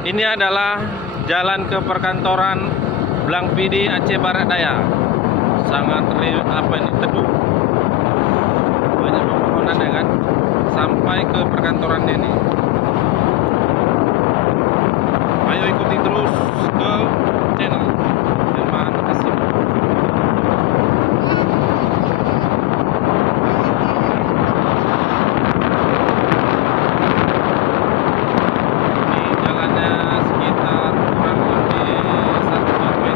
Ini adalah jalan ke perkantoran Blang Pidi Aceh Barat Daya. Sangat teduh. Banyak pepohonan ya kan. Sampai ke perkantorannya ini. Ayo ikuti terus ke channel. Terima kasih. Ini jalannya sekitar kurang lebih 1 km.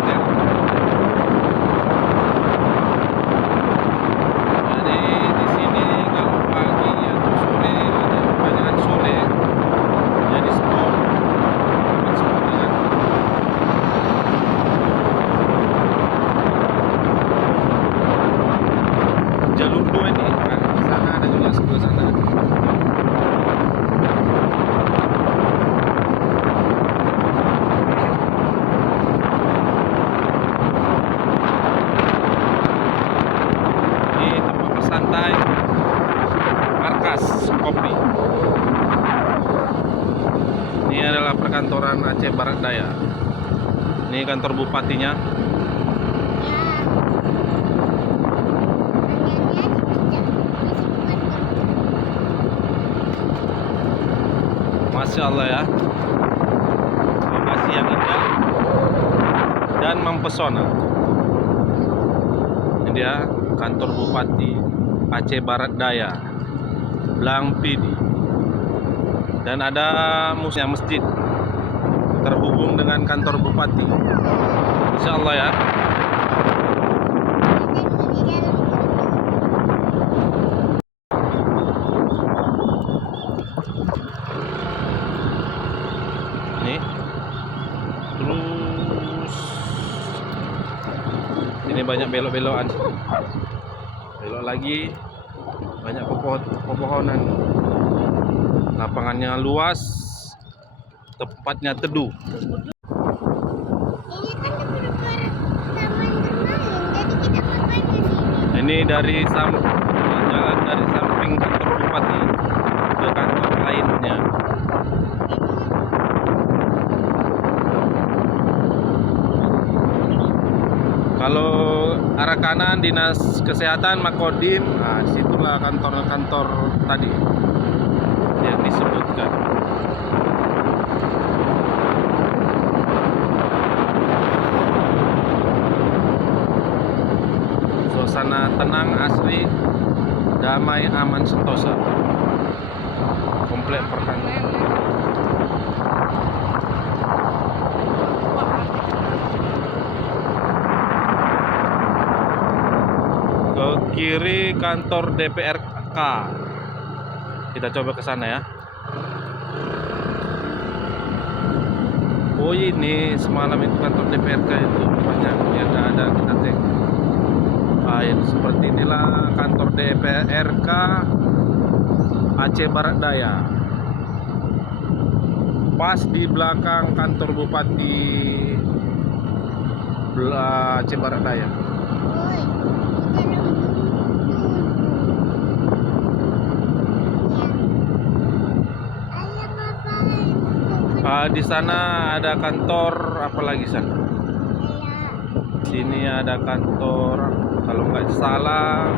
Jadi di sini kalau pagi atau sore, kebanyakan sore, jadi sport. Jalur 2 ini kan di sana ada juga sebelah sana. Ini tempat bersantai, markas kopi. Ini adalah perkantoran Aceh Barat Daya. Ini kantor bupatinya. Masya Allah ya, lokasi yang indah dan mempesona. Ini dia kantor Bupati Aceh Barat Daya, Blang Pidi. Dan ada masjid terhubung dengan kantor Bupati. Insya Allah ya. Nih, terus ini banyak belok-belokan, belok lagi, banyak pepohonan, lapangannya luas, tempatnya teduh. Ini kan bener-bener taman bermain, jadi kita ngapain di sini? Ini dari jalan dari samping kantor Bupati ke kantor lainnya. Kalau arah kanan Dinas Kesehatan Makodim, nah disitulah kantor-kantor tadi yang disebutkan. Suasana tenang, asri, damai, aman, sentosa. Komplek perkantoran. Ke kiri kantor DPRK. Kita coba ke sana ya. Oh ini semalam itu kantor DPRK itu banyak yang nggak ada, kita tengok. Seperti inilah kantor DPRK Aceh Barat Daya. Pas di belakang kantor Bupati Aceh Barat Daya. Woi, ayah ngapain? Di sana ada kantor apa lagi sana? Ayah, Sini ada kantor, kalau nggak salah,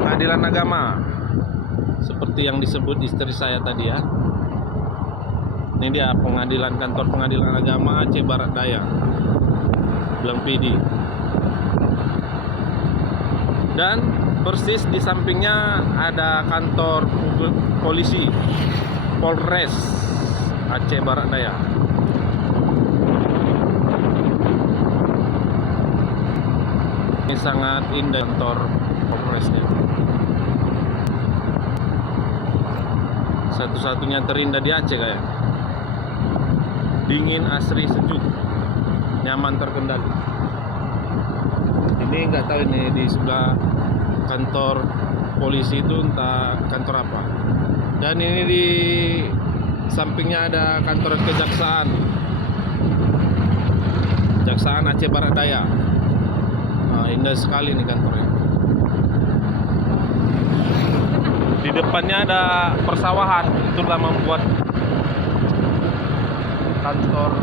pengadilan agama, seperti yang disebut istri saya tadi ya. Ini dia kantor pengadilan agama Aceh Barat Daya, Blang Pidi. Dan persis di sampingnya ada kantor polisi Polres Aceh Barat Daya. Ini sangat indah kantor Polresnya. Satu-satunya terindah di Aceh kayak. Dingin, asri, sejuk, nyaman, terkendali. Ini nggak tahu ini di sebelah kantor polisi itu entah kantor apa. Dan ini di sampingnya ada kantor kejaksaan Aceh Barat Daya. Nah, indah sekali nih kantornya. Di depannya ada persawahan, itulah membuat kantor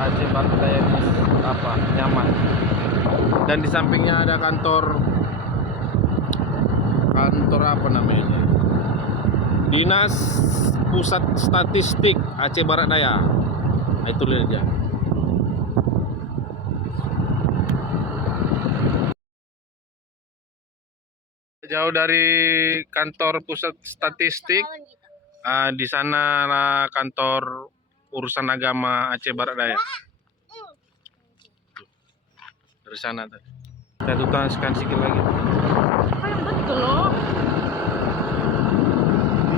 Aceh Barat Daya ini apa nyaman. Dan di sampingnya ada kantor apa namanya? Dinas Pusat Statistik Aceh Barat Daya. Nah, itu lihat aja. Jauh dari kantor pusat statistik, di sana lah kantor urusan agama Aceh Barat Daya. Dari sana tadi. Kita tutupkan sikit lagi. Apa yang betul loh?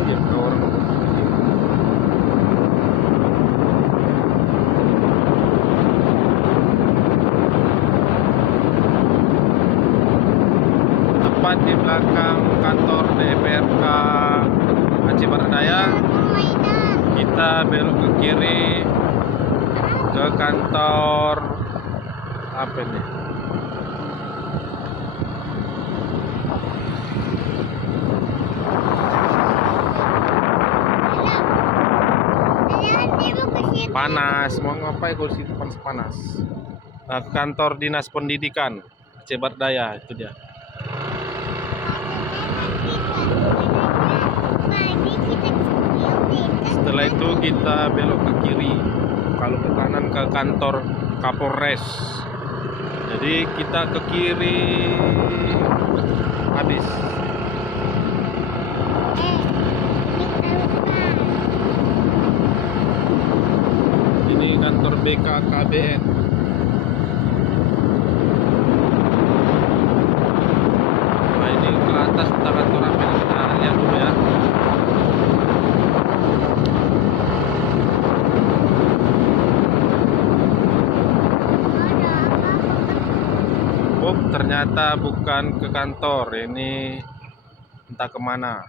Iya, orang. Tepat di belakang kantor DPRK Aceh Barat Daya, kita belok ke kiri ke kantor apa ini? Panas, mau ngapain kalau situ panas-panas? Nah, ke kantor Dinas Pendidikan Aceh Barat Daya, itu dia. Setelah itu kita belok ke kiri, kalau ke kanan ke kantor Kapolres. Jadi kita ke kiri habis. Ini kantor BKKBN. Nah, ini ke atas kita kantor apa ini? Kita lihat dulu ya. Oh, ternyata bukan ke kantor, ini entah kemana.